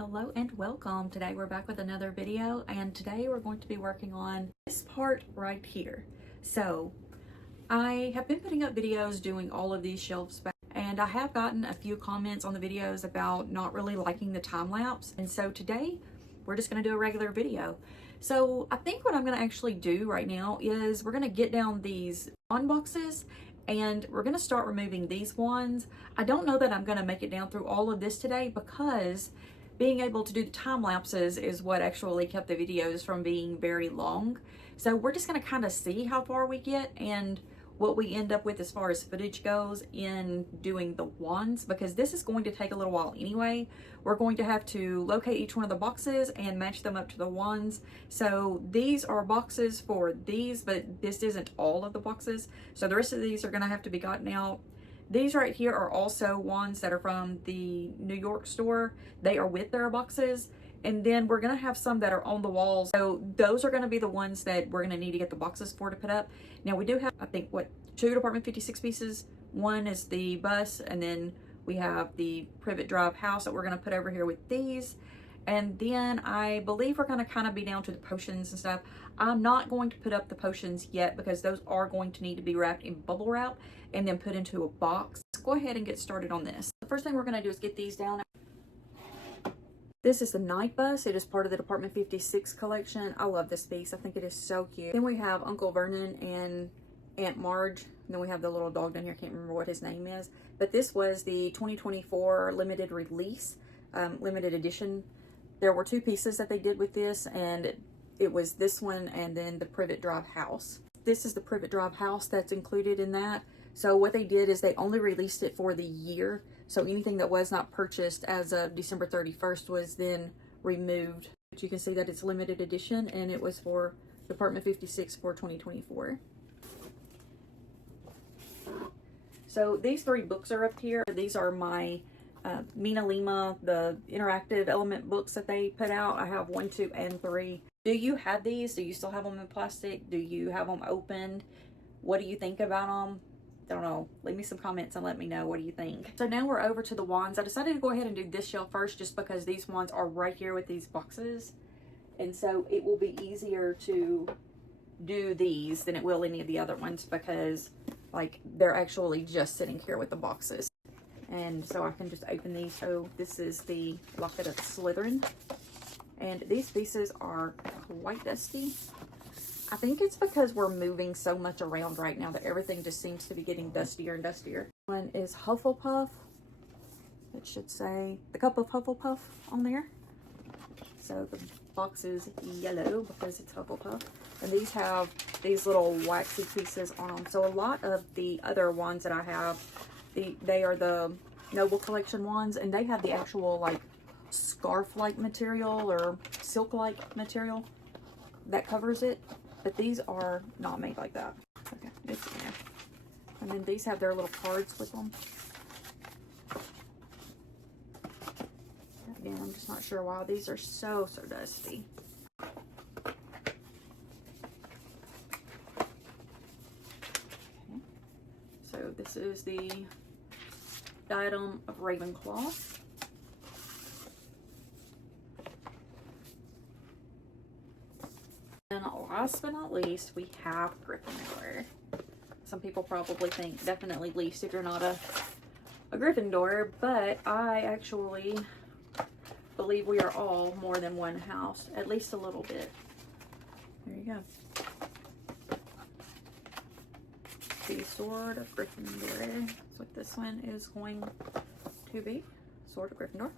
Hello and welcome. Today we're back with another video, and today we're going to be working on this part right here. So I have been putting up videos doing all of these shelves back, and I have gotten a few comments on the videos about not really liking the time lapse, and so today we're just going to do a regular video. So I think what I'm going to actually do right now is we're going to get down these wand boxes and we're going to start removing these ones. I don't know that I'm going to make it down through all of this today because being able to do the time lapses is what actually kept the videos from being very long. So we're just going to kind of see how far we get and what we end up with as far as footage goes in doing the wands, because this is going to take a little while anyway. We're going to have to locate each one of the boxes and match them up to the wands. So these are boxes for these, but this isn't all of the boxes. So the rest of these are going to have to be gotten out. These right here are also ones that are from the New York store. They are with their boxes. And then we're going to have some that are on the walls. So those are going to be the ones that we're going to need to get the boxes for to put up. Now we do have, I think, two Department 56 pieces. One is the bus, and then we have the Privet Drive house that we're going to put over here with these. And then I believe we're going to kind of be down to the potions and stuff. I'm not going to put up the potions yet because those are going to need to be wrapped in bubble wrap and then put into a box. Let's go ahead and get started on this. The first thing we're going to do is get these down. This is the night bus. It is part of the Department 56 collection. I love this piece. I think it is so cute. Then we have Uncle Vernon and Aunt Marge. And then we have the little dog down here. I can't remember what his name is. But this was the 2024 limited release, limited edition. There were two pieces that they did with this, and it was this one and then the Privet Drive house. This is the Privet Drive house that's included in that. So what they did is they only released it for the year. So anything that was not purchased as of December 31st was then removed. But you can see that it's limited edition, and it was for Department 56 for 2024. So these three books are up here. These are my Mina Lima, the interactive element books that they put out. I have 1, 2, and 3. Do you have these? Do you still have them in plastic? Do you have them opened? What do you think about them? I don't know. Leave me some comments and let me know. What do you think? So now we're over to the wands. I decided to go ahead and do this shelf first just because these wands are right here with these boxes. And so it will be easier to do these than it will any of the other ones because like they're actually just sitting here with the boxes. And so I can just open these. So this is the Locket of Slytherin. And these pieces are quite dusty. I think it's because we're moving so much around right now that everything just seems to be getting dustier and dustier. One is Hufflepuff. It should say the Cup of Hufflepuff on there. So the box is yellow because it's Hufflepuff. And these have these little waxy pieces on them. So a lot of the other ones that I have, they are the Noble Collection ones, and they have the actual like scarf-like material or silk-like material that covers it. But these are not made like that. Okay, it's in there. And then these have their little cards with them. Again, I'm just not sure why these are so dusty. Okay. So this is the Diadem of Ravenclaw. And last but not least, we have Gryffindor. Some people probably think definitely least if you're not a Gryffindor, but I actually believe we are all more than one house, at least a little bit. There you go. The Sword of Gryffindor. That's what this one is going to be. Sword of Gryffindor.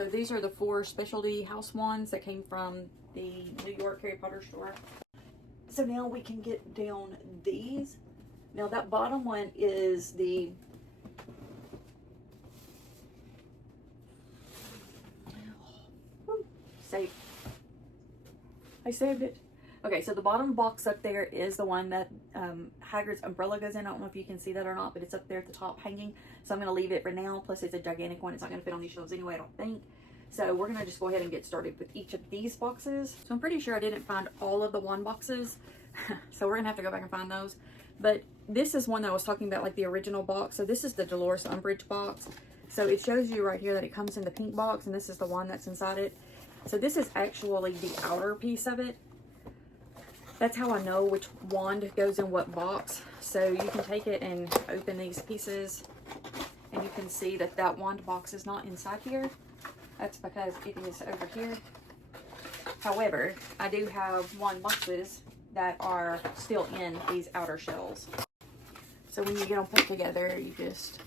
So these are the 4 specialty house wands that came from the New York Harry Potter store. So now we can get down these. Now that bottom one is the save. I saved it. Okay, so the bottom box up there is the one that Hagrid's umbrella goes in. I don't know if you can see that or not, but it's up there at the top hanging. So I'm going to leave it for now. Plus it's a gigantic one. It's not going to fit on these shelves anyway, I don't think. So we're going to just go ahead and get started with each of these boxes. So I'm pretty sure I didn't find all of the wand boxes. So we're going to have to go back and find those. But this is one that I was talking about, like the original box. So this is the Dolores Umbridge box. So it shows you right here that it comes in the pink box, and this is the one that's inside it. So this is actually the outer piece of it. That's how I know which wand goes in what box. So you can take it and open these pieces, and you can see that that wand box is not inside here. That's because it is over here. However, I do have wand boxes that are still in these outer shells. So when you get them put together, you just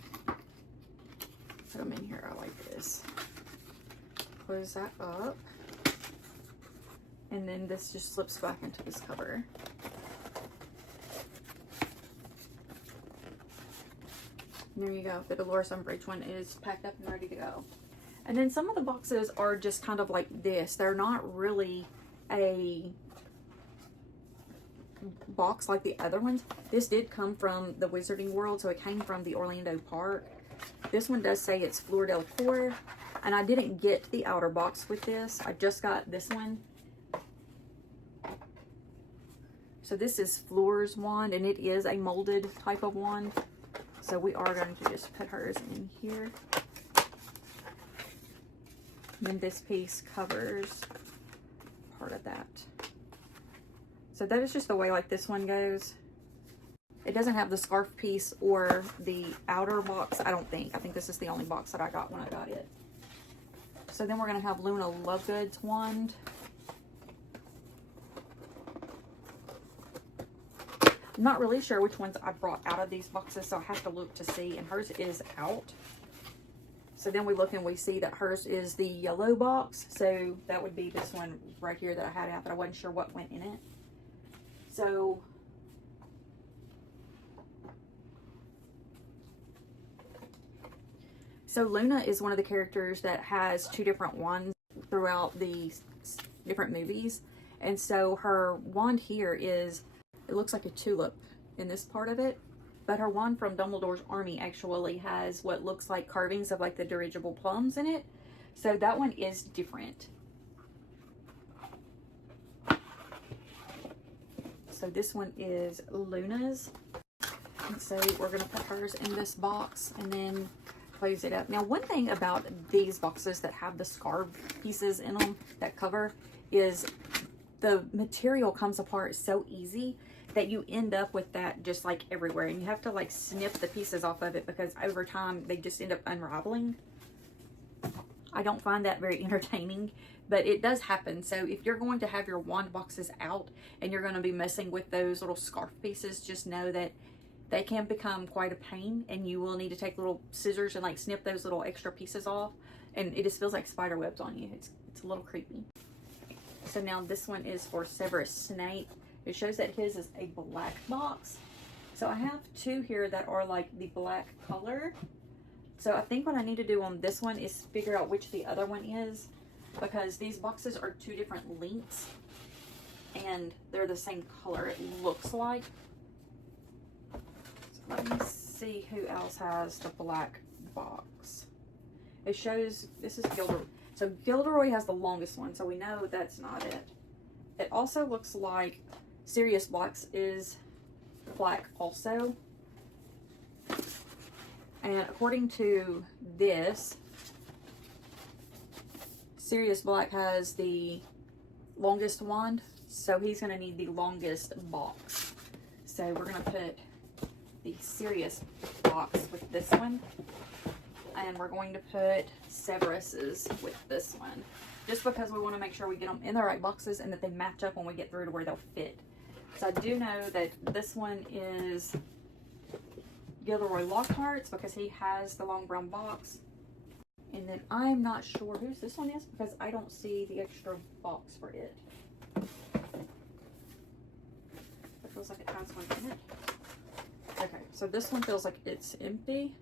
put them in here like this. Close that up. And then this just slips back into this cover. And there you go. The Dolores Umbridge one is packed up and ready to go. And then some of the boxes are just kind of like this. They're not really a box like the other ones. This did come from the Wizarding World, so it came from the Orlando Park. This one does say it's Fleur Delacour, and I didn't get the outer box with this. I just got this one. So this is Fleur's wand, and it is a molded type of wand. So we are going to just put hers in here. And then this piece covers part of that. So that is just the way like this one goes. It doesn't have the scarf piece or the outer box, I don't think. I think this is the only box that I got when I got it. So then we're going to have Luna Lovegood's wand. I'm not really sure which ones I brought out of these boxes, so I have to look to see. And hers is out. So then we look and we see that hers is the yellow box. So that would be this one right here that I had out, but I wasn't sure what went in it. So Luna is one of the characters that has two different wands throughout the different movies. And so her wand here is, it looks like a tulip in this part of it. But her wand from Dumbledore's army actually has what looks like carvings of like the dirigible plums in it. So that one is different. So this one is Luna's. And so we're going to put hers in this box and then close it up. Now, one thing about these boxes that have the scarf pieces in them that cover is the material comes apart so easy that you end up with that just like everywhere, and you have to like snip the pieces off of it because over time they just end up unraveling. I don't find that very entertaining, but it does happen. So if you're going to have your wand boxes out and you're going to be messing with those little scarf pieces, just know that they can become quite a pain, and you will need to take little scissors and like snip those little extra pieces off, and it just feels like spider webs on you. It's a little creepy. So now this one is for Severus Snape. It shows that his is a black box. So I have two here that are like the black color. So I think what I need to do on this one is figure out which the other one is, because these boxes are two different lengths and they're the same color, it looks like. So let me see who else has the black box. It shows, this is Gilderoy. So Gilderoy has the longest one, so we know that's not it. It also looks like Sirius Black's is black also. And according to this, Sirius Black has the longest wand, so he's going to need the longest box. So we're going to put the Sirius box with this one, and we're going to put Severus's with this one, just because we want to make sure we get them in the right boxes and that they match up when we get through to where they'll fit. So I do know that this one is Gilderoy Lockhart's because he has the long brown box. And then I'm not sure whose this one is because I don't see the extra box for it. It feels like it has one in it. Okay, so this one feels like it's empty.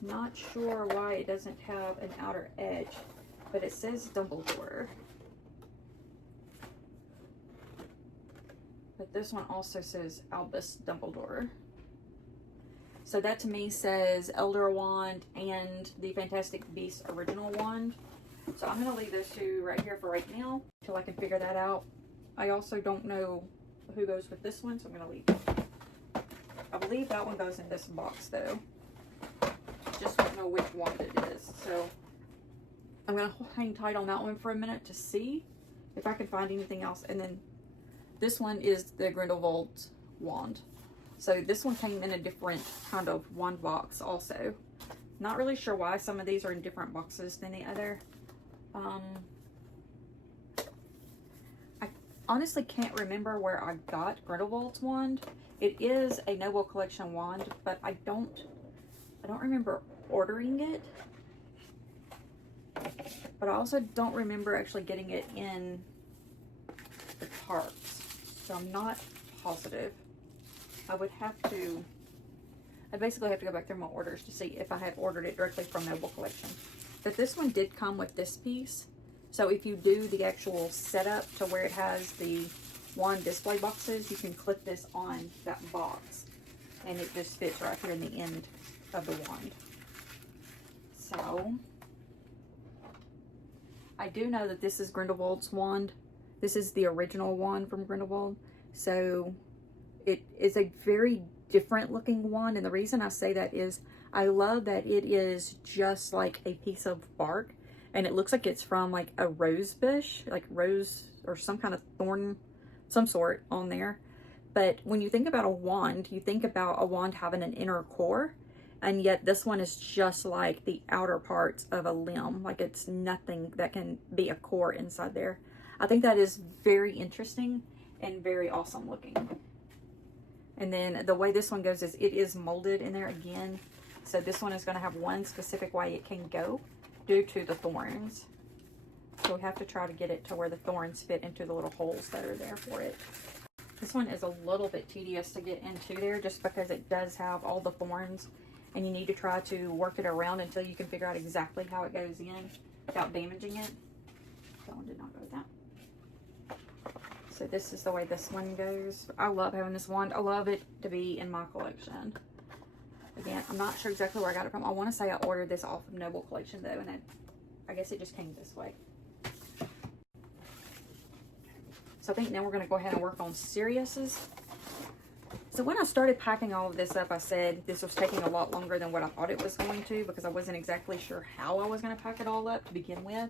Not sure why it doesn't have an outer edge, but it says Dumbledore. But this one also says Albus Dumbledore. So that to me says Elder Wand and the Fantastic Beasts original wand. So I'm going to leave those two right here for right now until I can figure that out. I also don't know who goes with this one, so I'm going to leave it. I believe that one goes in this box though. just don't know which wand it is. So I'm going to hang tight on that one for a minute to see if I can find anything else. And then this one is the Grindelwald wand. So this one came in a different kind of wand box also. Not really sure why some of these are in different boxes than the other. I honestly can't remember where I got Grindelwald's wand. It is a Noble Collection wand, but I don't remember ordering it. But I also don't remember actually getting it in the carts. So I'm not positive. I basically have to go back through my orders to see if I have ordered it directly from Noble Collection. But this one did come with this piece. So if you do the actual setup to where it has the wand display boxes, you can clip this on that box. And it just fits right here in the end of the wand. So I do know that this is Grindelwald's wand. This is the original wand from Grindelwald. So it is a very different looking wand. And the reason I say that is I love that it is just like a piece of bark. And it looks like it's from like a rose bush, like rose or some kind of thorn, some sort on there. But when you think about a wand, you think about a wand having an inner core. And yet this one is just like the outer parts of a limb. Like it's nothing that can be a core inside there. I think that is very interesting and very awesome looking. And then the way this one goes is it is molded in there again. So this one is going to have one specific way it can go due to the thorns. So we have to try to get it to where the thorns fit into the little holes that are there for it. This one is a little bit tedious to get into there just because it does have all the thorns. And you need to try to work it around until you can figure out exactly how it goes in without damaging it. That one did not go with that. So this is the way this one goes. I love having this wand. I love it to be in my collection. Again, I'm not sure exactly where I got it from. I want to say I ordered this off of Noble Collection though, and I guess it just came this way. So I think now we're going to go ahead and work on Sirius's. So when I started packing all of this up, I said this was taking a lot longer than what I thought it was going to because I wasn't exactly sure how I was going to pack it all up to begin with.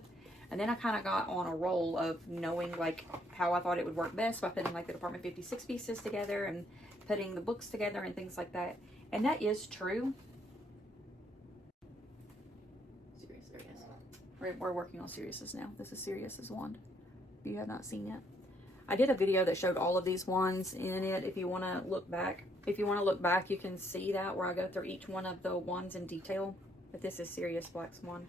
And then I kind of got on a roll of knowing like how I thought it would work best by putting like the Department 56 pieces together and putting the books together and things like that. And that is true. Sirius. We're working on Sirius's now. This is Sirius's wand. If you have not seen it. I did a video that showed all of these wands in it. If you want to look back, you can see that where I go through each one of the wands in detail. But this is Sirius Black's wand.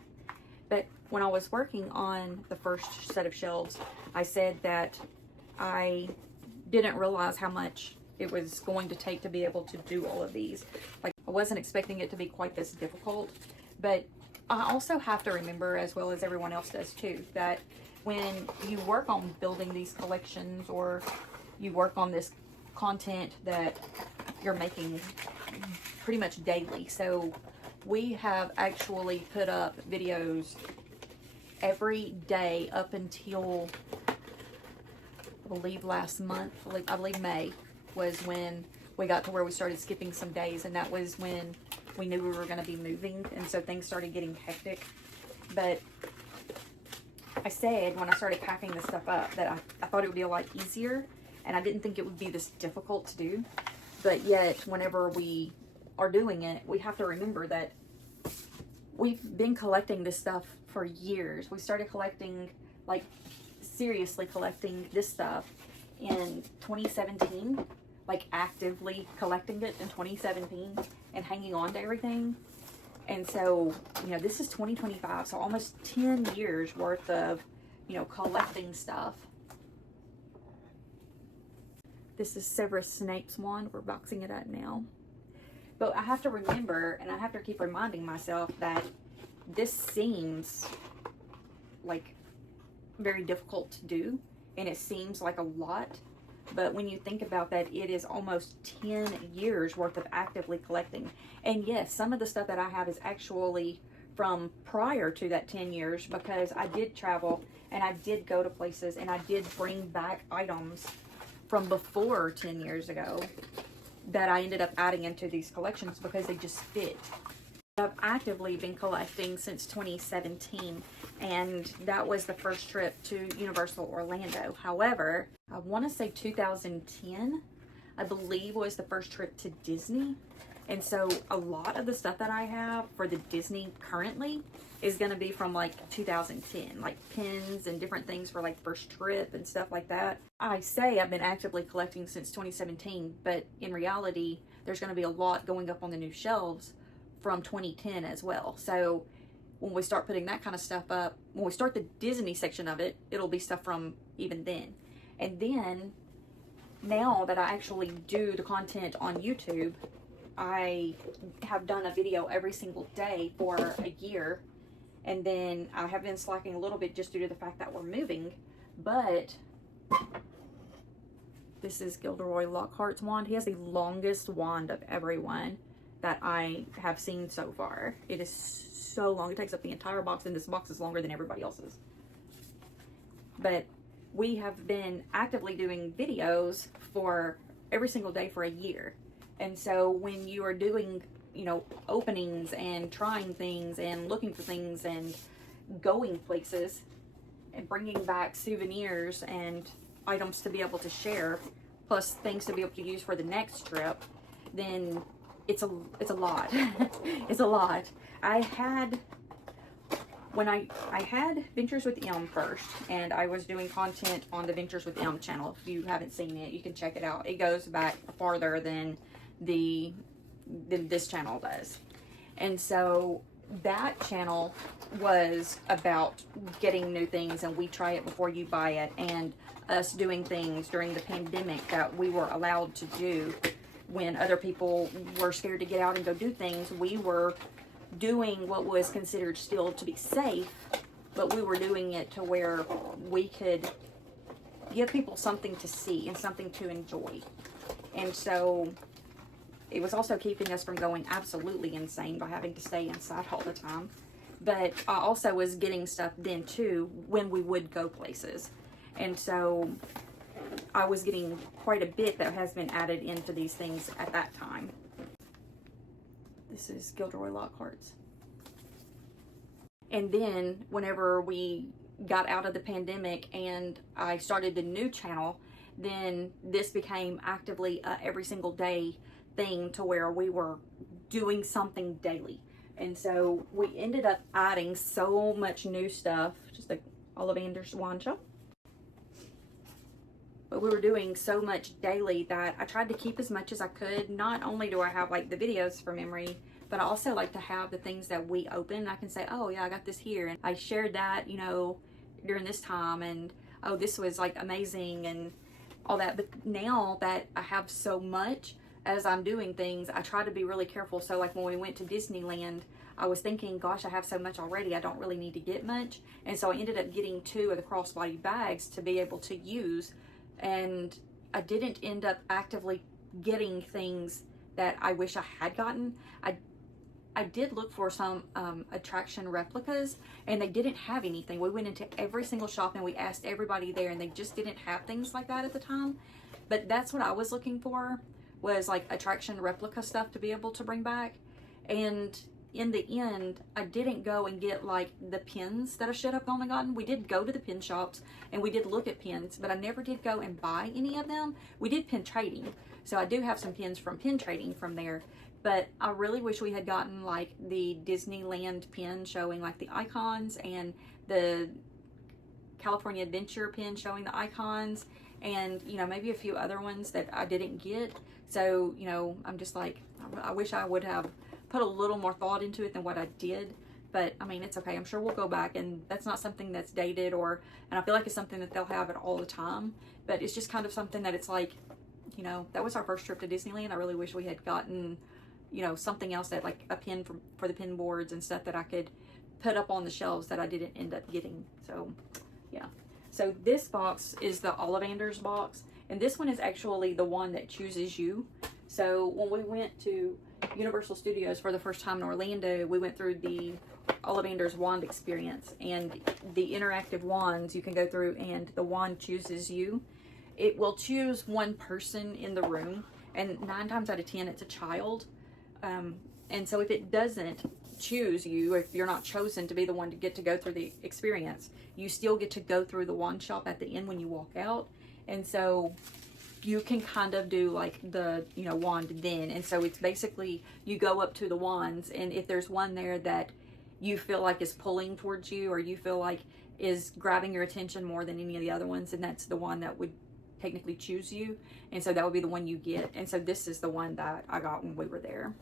But when I was working on the first set of shelves, I said that I didn't realize how much it was going to take to be able to do all of these. Like I wasn't expecting it to be quite this difficult. But I also have to remember, as well as everyone else does too, that when you work on building these collections or you work on this content that you're making pretty much daily. So we have actually put up videos every day up until I believe last month. I believe May was when we got to where we started skipping some days, and that was when we knew we were going to be moving, and so things started getting hectic. But I said when I started packing this stuff up that I thought it would be a lot easier, and I didn't think it would be this difficult to do. But yet, whenever we are doing it, we have to remember that we've been collecting this stuff for years. We started collecting, like seriously collecting this stuff in 2017, like actively collecting it in 2017 and hanging on to everything. And so, you know, this is 2025, so almost 10 years worth of, you know, collecting stuff. This is Severus Snape's wand. We're boxing it up now. But I have to remember, and I have to keep reminding myself that this seems like very difficult to do, and it seems like a lot. But when you think about that, it is almost 10 years worth of actively collecting. And yes, some of the stuff that I have is actually from prior to that 10 years because I did travel and I did go to places and I did bring back items from before 10 years ago that I ended up adding into these collections because they just fit. I've actively been collecting since 2017, and that was the first trip to Universal Orlando. However, I want to say 2010, I believe, was the first trip to Disney. And so a lot of the stuff that I have for the Disney currently is going to be from like 2010, like pins and different things for like the first trip and stuff like that. I say I've been actively collecting since 2017, but in reality, there's going to be a lot going up on the new shelves from 2010 as well. So when we start putting that kind of stuff up, when we start the Disney section of it, it'll be stuff from even then. And then now that I actually do the content on YouTube, I have done a video every single day for a year, and then I have been slacking a little bit just due to the fact that we're moving. But this is Gilderoy Lockhart's wand. He has the longest wand of everyone that I have seen so far. It is so long. It takes up the entire box, and this box is longer than everybody else's. But we have been actively doing videos for every single day for a year. And so when you are doing, you know, openings and trying things and looking for things and going places and bringing back souvenirs and items to be able to share, plus things to be able to use for the next trip, then it's a lot. It's a lot. When I had Ventures with Em first, and I was doing content on the Ventures with Em channel. If you haven't seen it, you can check it out. It goes back farther than this channel does. And so that channel was about getting new things, and we try it before you buy it, and us doing things during the pandemic that we were allowed to do when other people were scared to get out and go do things. We were doing what was considered still to be safe, but we were doing it to where we could give people something to see and something to enjoy. And so it was also keeping us from going absolutely insane by having to stay inside all the time. But I also was getting stuff then too when we would go places. And so I was getting quite a bit that has been added into these things at that time. This is Gilderoy Lockhart's. And then whenever we got out of the pandemic and I started the new channel, then this became actively every single day thing to where we were doing something daily. And so we ended up adding so much new stuff, just like Ollivander's wand shop. But we were doing so much daily that I tried to keep as much as I could. Not only do I have like the videos for memory, but I also like to have the things that we open. I can say, oh yeah, I got this here, and I shared that, you know, during this time, and oh, this was like amazing and all that. But now that I have so much, as I'm doing things, I try to be really careful. So like when we went to Disneyland, I was thinking, gosh, I have so much already, I don't really need to get much. And so I ended up getting 2 of the crossbody bags to be able to use. And I didn't end up actively getting things that I wish I had gotten. I did look for some attraction replicas, and they didn't have anything. We went into every single shop and we asked everybody there, and they just didn't have things like that at the time. But that's what I was looking for, was like attraction replica stuff to be able to bring back. And in the end, I didn't go and get like the pins that I should have gone and gotten. We did go to the pin shops and we did look at pins, but I never did go and buy any of them. We did pin trading, so I do have some pins from pin trading from there. But I really wish we had gotten like the Disneyland pin showing like the icons, and the California Adventure pin showing the icons, and you know, maybe a few other ones that I didn't get. So, you know, I'm just like, I wish I would have put a little more thought into it than what I did. But I mean, it's okay. I'm sure we'll go back, and that's not something that's dated, and I feel like it's something that they'll have it all the time. But it's just kind of something that it's like, you know, that was our first trip to Disneyland. I really wish we had gotten, you know, something else, that like a pin for the pin boards and stuff that I could put up on the shelves that I didn't end up getting. So yeah. So this box is the Ollivander's box, and this one is actually the one that chooses you. So when we went to Universal Studios for the first time in Orlando, we went through the Ollivander's wand experience, and the interactive wands, you can go through and the wand chooses you. It will choose one person in the room, and 9 times out of 10 it's a child. And so if it doesn't, choose you, if you're not chosen to be the one to get to go through the experience, you still get to go through the wand shop at the end when you walk out. And so you can kind of do like the, you know, wand then. And so it's basically, you go up to the wands, and if there's one there that you feel like is pulling towards you, or you feel like is grabbing your attention more than any of the other ones, and that's the one that would technically choose you. And so that would be the one you get. And so this is the one that I got when we were there.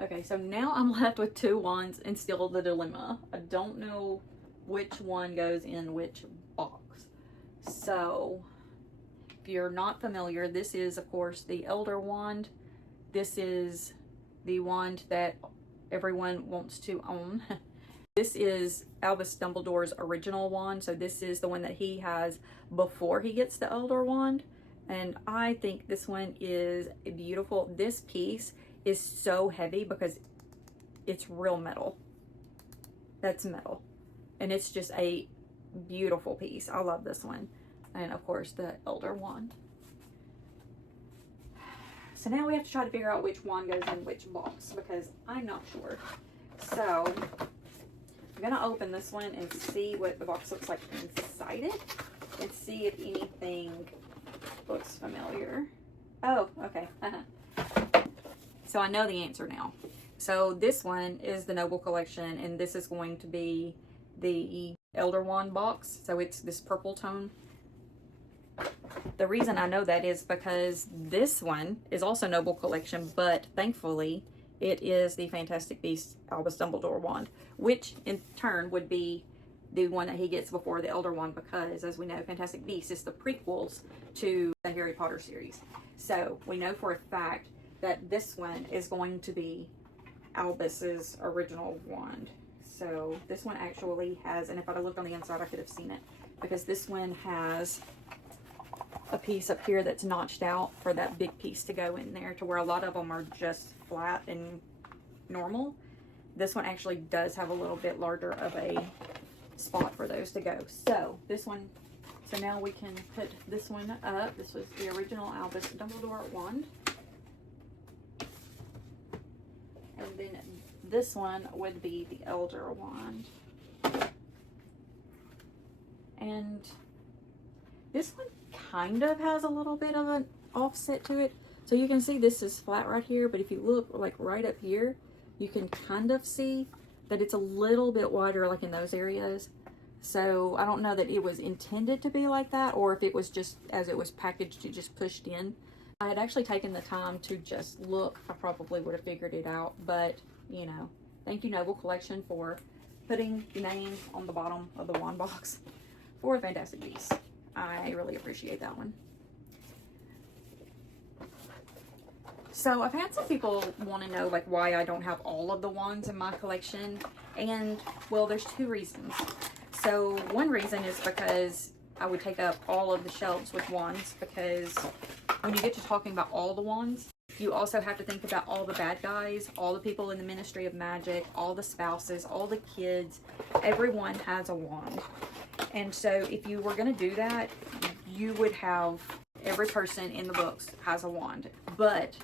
Okay, so now I'm left with 2 wands and still the dilemma. I don't know which one goes in which box. So, if you're not familiar, this is, of course, the Elder Wand. This is the wand that everyone wants to own. This is Albus Dumbledore's original wand. So this is the one that he has before he gets the Elder Wand. And I think this one is beautiful. This piece is so heavy because it's real metal. That's metal. And it's just a beautiful piece. I love this one. And of course the Elder Wand. So now we have to try to figure out which wand goes in which box, because I'm not sure. So I'm gonna open this one and see what the box looks like inside it, and see if anything looks familiar. Oh, okay. So I know the answer now. So this one is the Noble Collection, and this is going to be the Elder Wand box. So it's this purple tone. The reason I know that is because this one is also Noble Collection, but thankfully it is the Fantastic Beasts Albus Dumbledore wand, which in turn would be the one that he gets before the Elder Wand, because as we know, Fantastic Beasts is the prequels to the Harry Potter series. So we know for a fact that this one is going to be Albus's original wand. So this one actually has, and if I'd have looked on the inside I could have seen it, because this one has a piece up here that's notched out for that big piece to go in there, to where a lot of them are just flat and normal. This one actually does have a little bit larger of a spot for those to go. So this one, so now we can put this one up. This was the original Albus Dumbledore wand. And then this one would be the Elder Wand. And this one kind of has a little bit of an offset to it. So you can see this is flat right here, but if you look like right up here, you can kind of see that it's a little bit wider like in those areas. So I don't know that it was intended to be like that, or if it was just as it was packaged, it just pushed in. I had actually taken the time to just look, I probably would have figured it out, but you know, thank you Noble Collection for putting the name on the bottom of the wand box for Fantastic Beasts. I really appreciate that one. So I've had some people want to know like why I don't have all of the wands in my collection, and well, there's 2 reasons. So one reason is because I would take up all of the shelves with wands, because when you get to talking about all the wands, you also have to think about all the bad guys, all the people in the Ministry of Magic, all the spouses, all the kids. Everyone has a wand. And so if you were going to do that, you would have every person in the books has a wand. But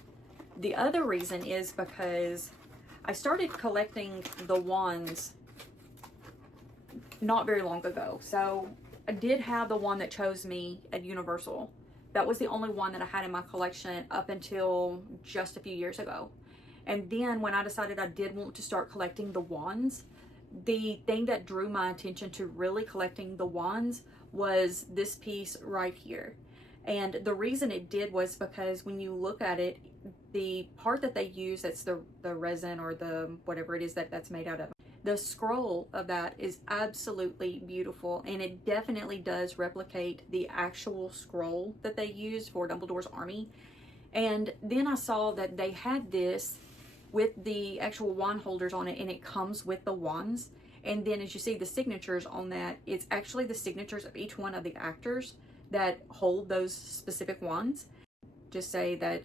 the other reason is because I started collecting the wands not very long ago. So I did have the one that chose me at Universal. That was the only one that I had in my collection up until just a few years ago. And then when I decided I did want to start collecting the wands, the thing that drew my attention to really collecting the wands was this piece right here. And the reason it did was because when you look at it, the part that they use, that's the resin or the whatever it is that's made out of, the scroll of that is absolutely beautiful, and it definitely does replicate the actual scroll that they used for Dumbledore's army. And then I saw that they had this with the actual wand holders on it, and it comes with the wands. And then as you see the signatures on that, it's actually the signatures of each one of the actors that hold those specific wands. Just say that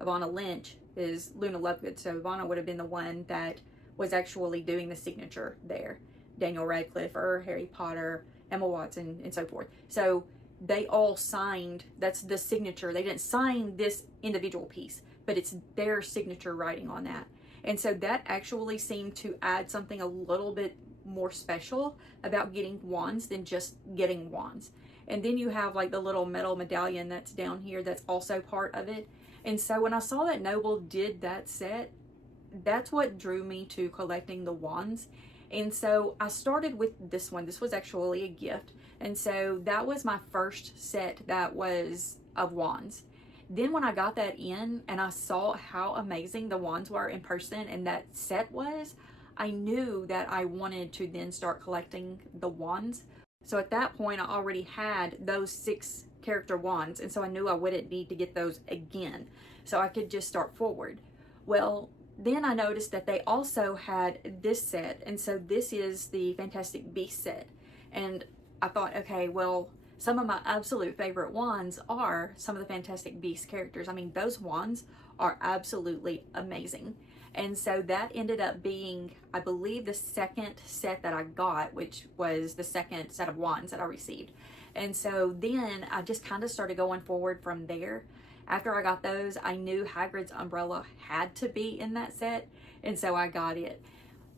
Evanna Lynch is Luna Lovegood, so Evanna would have been the one that was actually doing the signature there. Daniel Radcliffe or Harry Potter, Emma Watson, and so forth. So they all signed, that's the signature. They didn't sign this individual piece, but it's their signature writing on that. And so that actually seemed to add something a little bit more special about getting wands than just getting wands. And then you have like the little metal medallion that's down here that's also part of it. And so when I saw that Noble did that set, that's what drew me to collecting the wands. And so I started with this one. This was actually a gift. And so that was my first set that was of wands. Then when I got that in and I saw how amazing the wands were in person and that set was, I knew that I wanted to then start collecting the wands. So at that point, I already had those 6 character wands, and so I knew I wouldn't need to get those again. So I could just start forward. Well, then I noticed that they also had this set, and so this is the Fantastic Beasts set. And I thought, okay, well, some of my absolute favorite wands are some of the Fantastic Beasts characters. I mean, those wands are absolutely amazing. And so that ended up being, I believe, the second set that I got, which was the second set of wands that I received. And so then I just kind of started going forward from there. After I got those, I knew Hagrid's umbrella had to be in that set, and so I got it.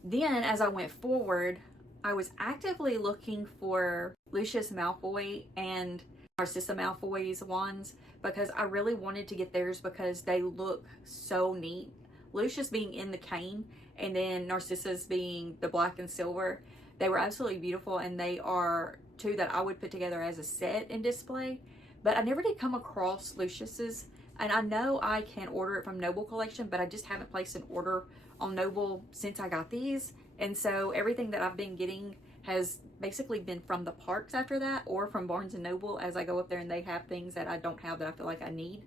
Then as I went forward, I was actively looking for Lucius Malfoy and Narcissa Malfoy's wands because I really wanted to get theirs because they look so neat. Lucius being in the cane and then Narcissa's being the black and silver, they were absolutely beautiful, and they are 2 that I would put together as a set and display. But I never did come across Lucius's, and I know I can order it from Noble Collection, but I just haven't placed an order on Noble since I got these. And so everything that I've been getting has basically been from the parks after that, or from Barnes & Noble as I go up there and they have things that I don't have that I feel like I need.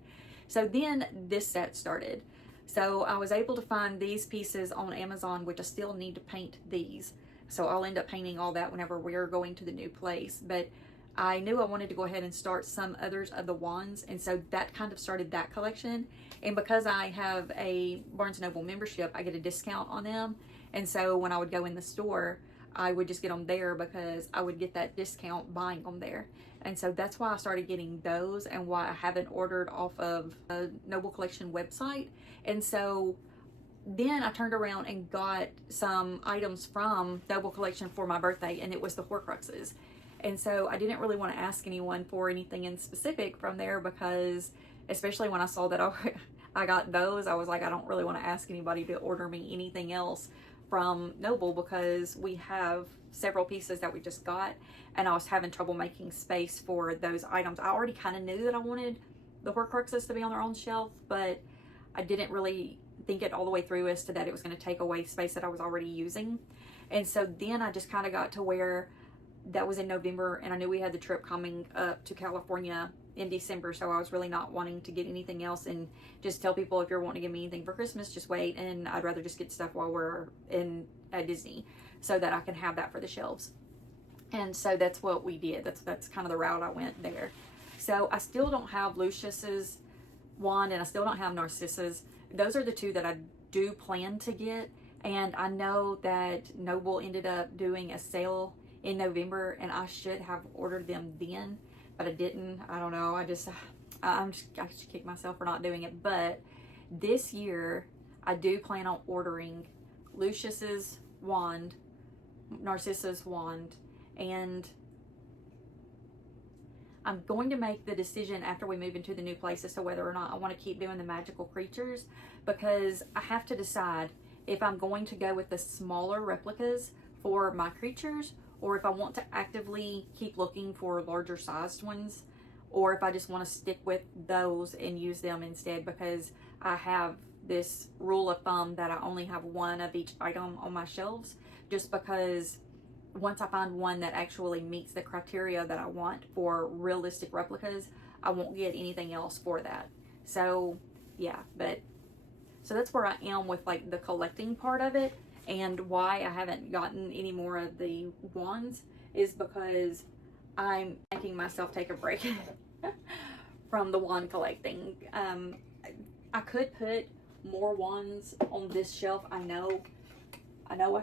So then this set started. So I was able to find these pieces on Amazon, which I still need to paint these. So I'll end up painting all that whenever we're going to the new place. But I knew I wanted to go ahead and start some others of the wands. And so that kind of started that collection. And because I have a Barnes & Noble membership, I get a discount on them. And so when I would go in the store, I would just get them there because I would get that discount buying them there. And so that's why I started getting those and why I haven't ordered off of a Noble Collection website. And so then I turned around and got some items from Noble Collection for my birthday, and it was the Horcruxes. And so I didn't really want to ask anyone for anything in specific from there because, especially when I saw that I got those, I was like, I don't really want to ask anybody to order me anything else from Noble because we have several pieces that we just got, and I was having trouble making space for those items. I already kind of knew that I wanted the Horcruxes to be on their own shelf, but I didn't really think it all the way through as to that it was going to take away space that I was already using. And so then I just kind of got to where that was in November, and I knew we had the trip coming up to California in December, so I was really not wanting to get anything else and just tell people, if you're wanting to give me anything for Christmas, just wait, and I'd rather just get stuff while we're at Disney so that I can have that for the shelves. And so that's what we did. That's kind of the route I went there. So I still don't have Lucius's wand, and I still don't have Narcissa's. Those are the 2 that I do plan to get, and I know that Noble ended up doing a sale in November, and I should have ordered them then, but I didn't. I don't know. I just kick myself for not doing it. But this year, I do plan on ordering Lucius's wand, Narcissa's wand, and I'm going to make the decision after we move into the new place as to whether or not I want to keep doing the magical creatures, because I have to decide if I'm going to go with the smaller replicas for my creatures, or if I want to actively keep looking for larger sized ones, or if I just want to stick with those and use them instead, because I have this rule of thumb that I only have 1 of each item on my shelves, just because once I find one that actually meets the criteria that I want for realistic replicas, I won't get anything else for that. So yeah, but so that's where I am with like the collecting part of it. And why I haven't gotten any more of the wands is because I'm making myself take a break from the wand collecting. I could put more wands on this shelf. I know I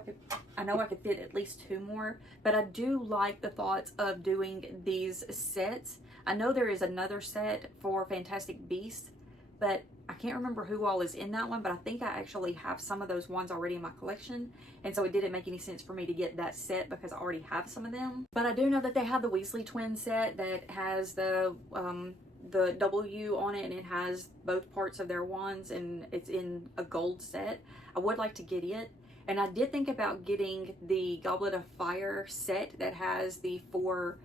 could fit at least 2 more, but I do like the thoughts of doing these sets. I know there is another set for Fantastic Beasts, but I can't remember who all is in that one, but I think I actually have some of those ones already in my collection. And so it didn't make any sense for me to get that set because I already have some of them. But I do know that they have the Weasley twin set that has the W on it, and it has both parts of their wands, and it's in a gold set. I would like to get it. And I did think about getting the Goblet of Fire set that has the 4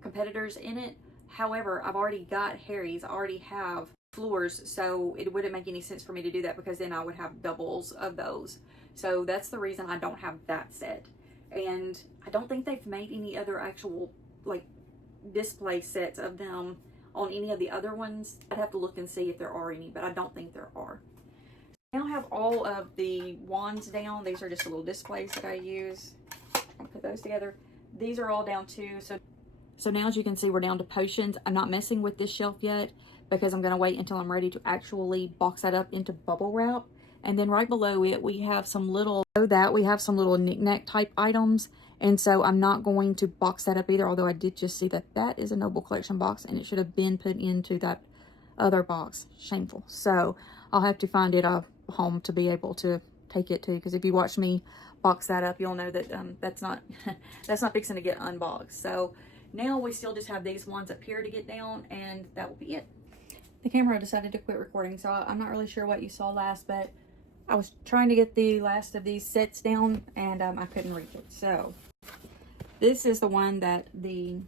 competitors in it. However, I've already got Harry's. I already have Fleur's, so it wouldn't make any sense for me to do that because then I would have doubles of those. So that's the reason I don't have that set. And I don't think they've made any other actual like display sets of them on any of the other ones. I'd have to look and see if there are any, but I don't think there are. I now have all of the wands down. These are just little displays that I use. I'll put those together. These are all down too. So now, as you can see, we're down to potions. I'm not messing with this shelf yet because I'm going to wait until I'm ready to actually box that up into bubble wrap. And then right below it, we have some little knick-knack type items. And so I'm not going to box that up either, although I did just see that that is a Noble Collection box and it should have been put into that other box. Shameful. So I'll have to find it a home to be able to take it to, because if you watch me box that up, you'll know that that's not that's not fixing to get unboxed. So now we still just have these ones up here to get down, and that will be it. The camera decided to quit recording, so I'm not really sure what you saw last, but I was trying to get the last of these sets down, and I couldn't reach it. So this is the one that the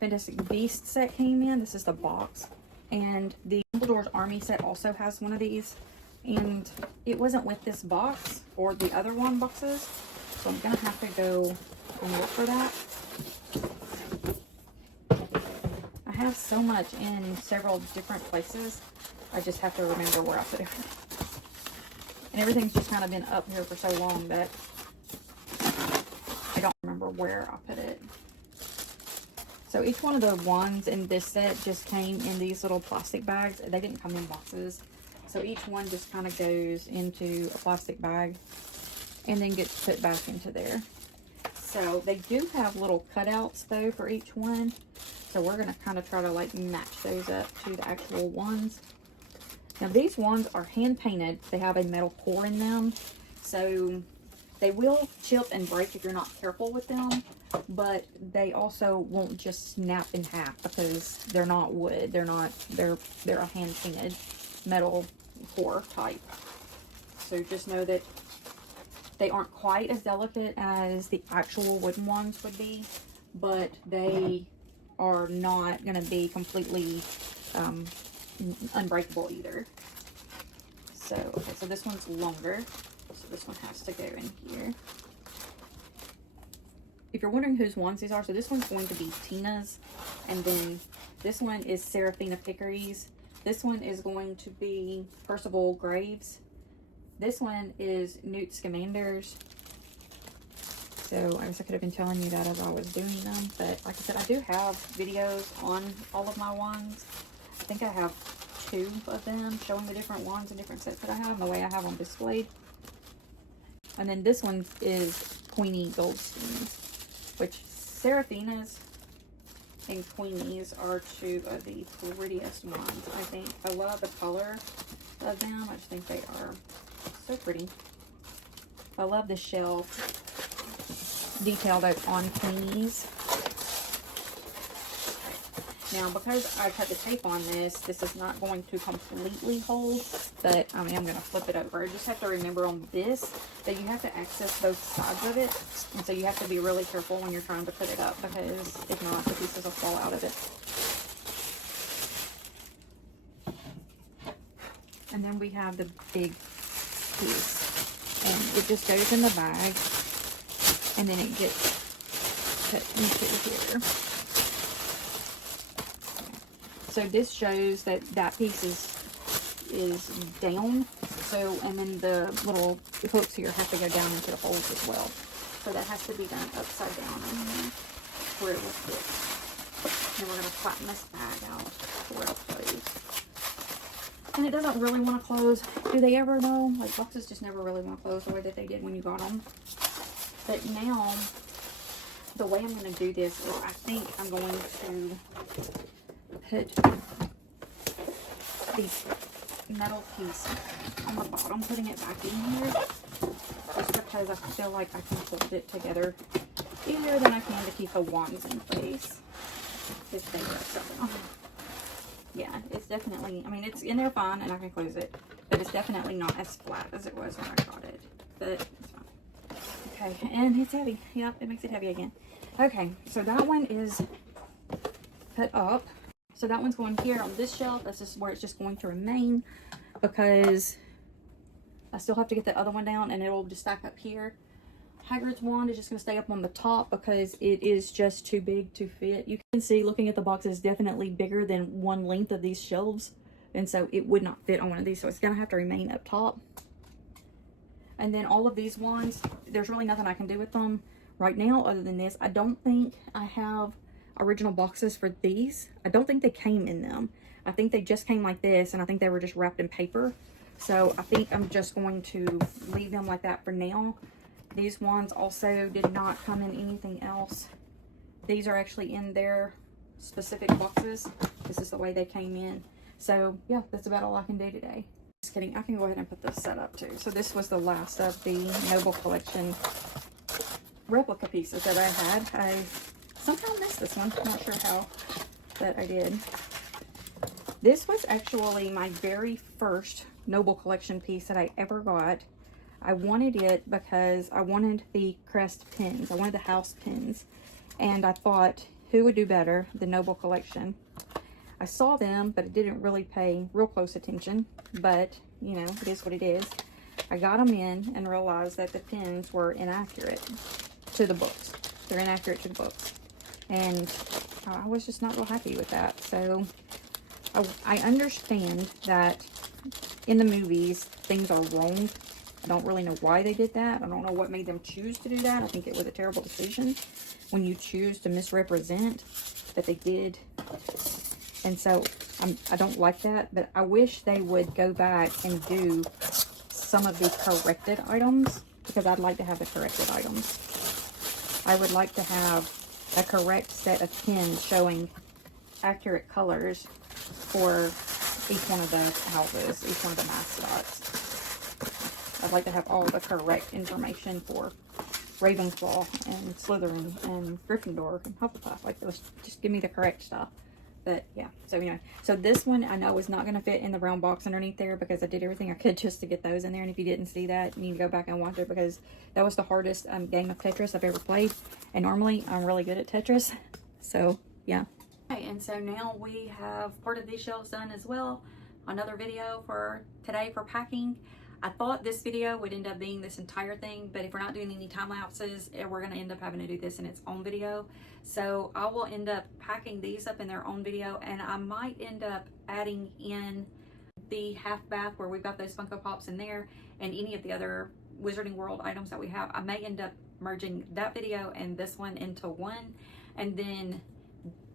Fantastic Beasts set came in. This is the box, and the Dumbledore's Army set also has one of these, and it wasn't with this box or the other one boxes, so I'm gonna have to go and look for that. I have so much in several different places. I just have to remember where I put it. And everything's just kind of been up here for so long that I don't remember where I put it. So each one of the ones in this set just came in these little plastic bags. They didn't come in boxes. So each one just kind of goes into a plastic bag and then gets put back into there. So they do have little cutouts though for each one. So we're going to kind of try to like match those up to the actual ones. Now these ones are hand painted. They have a metal core in them. So they will chip and break if you're not careful with them. But they also won't just snap in half because they're not wood. They're a hand painted metal core type. So just know that they aren't quite as delicate as the actual wooden ones would be, but they are not going to be completely unbreakable either. So, okay, so this one's longer. So this one has to go in here. If you're wondering whose ones these are, so this one's going to be Tina's, and then this one is Seraphina Pickery's. This one is going to be Percival Graves. This one is Newt Scamander's. So I guess I could have been telling you that as I was doing them, but like I said, I do have videos on all of my wands. I think I have 2 of them showing the different wands and different sets that I have and the way I have them displayed. And then this one is Queenie Goldstein's, which Seraphina's and Queenie's are 2 of the prettiest ones, I think. I love the color of them. I just think they are so pretty. I love the shell detail that's on Queenie's. Now, because I cut the tape on this is not going to completely hold, but I mean, I'm going to flip it over. You just have to remember on this that you have to access both sides of it, and so you have to be really careful when you're trying to put it up, because if not, the pieces will fall out of it. And then we have the big piece, and it just goes in the bag, and then it gets put into here. So this shows that that piece is down. So, and then the little hooks here have to go down into the holes as well. So that has to be done upside down where it will fit. And we're going to flatten this bag out where it'll close. And it doesn't really want to close. Do they ever though? Like boxes just never really want to close the way that they did when you got them. But now, the way I'm going to do this is I think I'm going to put the metal piece on the bottom, putting it back in here, just because I feel like I can hold it together easier than I can to keep the wands in place. This thing is so, yeah, it's definitely, I mean, it's in there fine and I can close it, but it's definitely not as flat as it was when I got it, but it's fine. Okay, and it's heavy. Yep, it makes it heavy again. Okay, so that one is put up. So that one's going here on this shelf. That's just where it's just going to remain, because I still have to get the other one down and it'll just stack up here. Hagrid's wand is just going to stay up on the top because it is just too big to fit. You can see, looking at the box, is definitely bigger than one length of these shelves, and so it would not fit on one of these, so it's going to have to remain up top. And then all of these wands, there's really nothing I can do with them right now other than this. I don't think I have original boxes for these. I don't think they came in them. I think they just came like this, and I think they were just wrapped in paper. So I think I'm just going to leave them like that for now. These ones also did not come in anything else. These are actually in their specific boxes. This is the way they came in. So yeah, that's about all I can do today. Just kidding, I can go ahead and put this set up too. So this was the last of the Noble Collection replica pieces that I had. I somehow missed this one. I'm not sure how, but I did. This was actually my very first Noble Collection piece that I ever got. I wanted it because I wanted the crest pins. I wanted the house pins. And I thought, who would do better than Noble Collection? I saw them, but I didn't really pay real close attention. But, you know, it is what it is. I got them in and realized that the pins were inaccurate to the books. They're inaccurate to the books. And I was just not real happy with that. So I understand that in the movies, things are wrong. I don't really know why they did that. I don't know what made them choose to do that. I think it was a terrible decision when you choose to misrepresent that they did. And so I don't like that, but I wish they would go back and do some of the corrected items, because I'd like to have the corrected items. I would like to have a correct set of pins showing accurate colors for each one of the houses, each one of the mascots. I'd like to have all the correct information for Ravenclaw and Slytherin and Gryffindor and Hufflepuff. Like, just give me the correct stuff. But yeah, so anyway, so this one I know is not going to fit in the brown box underneath there, because I did everything I could just to get those in there. And if you didn't see that, you need to go back and watch it, because that was the hardest game of Tetris I've ever played. And normally I'm really good at Tetris. So yeah. Okay, and so now we have part of these shelves done as well. Another video for today for packing. I thought this video would end up being this entire thing, but if we're not doing any time lapses, we're going to end up having to do this in its own video. So I will end up packing these up in their own video, and I might end up adding in the half bath where we've got those Funko Pops in there, and any of the other Wizarding World items that we have. I may end up merging that video and this one into one, and then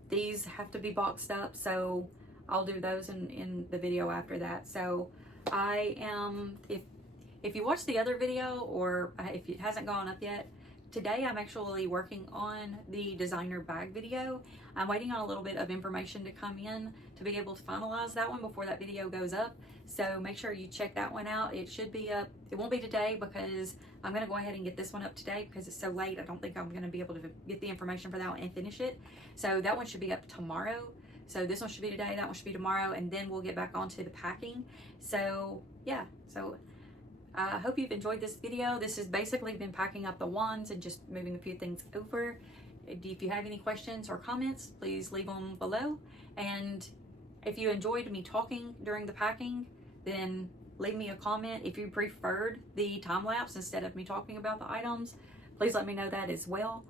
these have to be boxed up, so I'll do those in the video after that. So I am, if you watched the other video, or if it hasn't gone up yet, today I'm actually working on the designer bag video. I'm waiting on a little bit of information to come in to be able to finalize that one before that video goes up. So make sure you check that one out. It should be up. It won't be today, because I'm going to go ahead and get this one up today, because it's so late. I don't think I'm going to be able to get the information for that one and finish it. So that one should be up tomorrow. So this one should be today, that one should be tomorrow, and then we'll get back onto the packing. So yeah, so I hope you've enjoyed this video. This has basically been packing up the wands and just moving a few things over. If you have any questions or comments, please leave them below. And if you enjoyed me talking during the packing, then leave me a comment. If you preferred the time lapse instead of me talking about the items, please let me know that as well.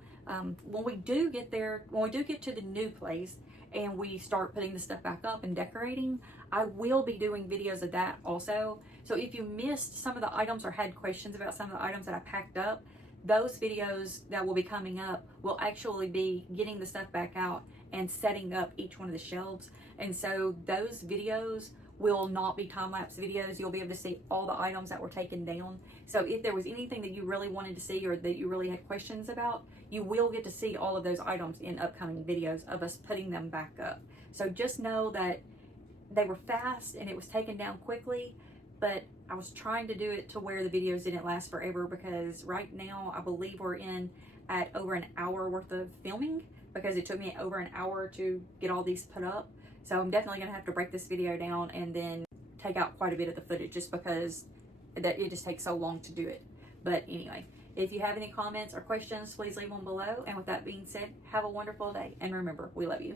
When we do get there, when we do get to the new place and we start putting the stuff back up and decorating, I will be doing videos of that also. So if you missed some of the items or had questions about some of the items that I packed up, those videos that will be coming up will actually be getting the stuff back out and setting up each one of the shelves. And so those videos will not be time-lapse videos. You'll be able to see all the items that were taken down. So if there was anything that you really wanted to see or that you really had questions about, you will get to see all of those items in upcoming videos of us putting them back up. So just know that they were fast and it was taken down quickly, but I was trying to do it to where the videos didn't last forever, because right now I believe we're in at over an hour worth of filming, because it took me over an hour to get all these put up. So I'm definitely gonna have to break this video down and then take out quite a bit of the footage, just because it just takes so long to do it. But anyway, if you have any comments or questions, please leave them below. And with that being said, have a wonderful day. And remember, we love you.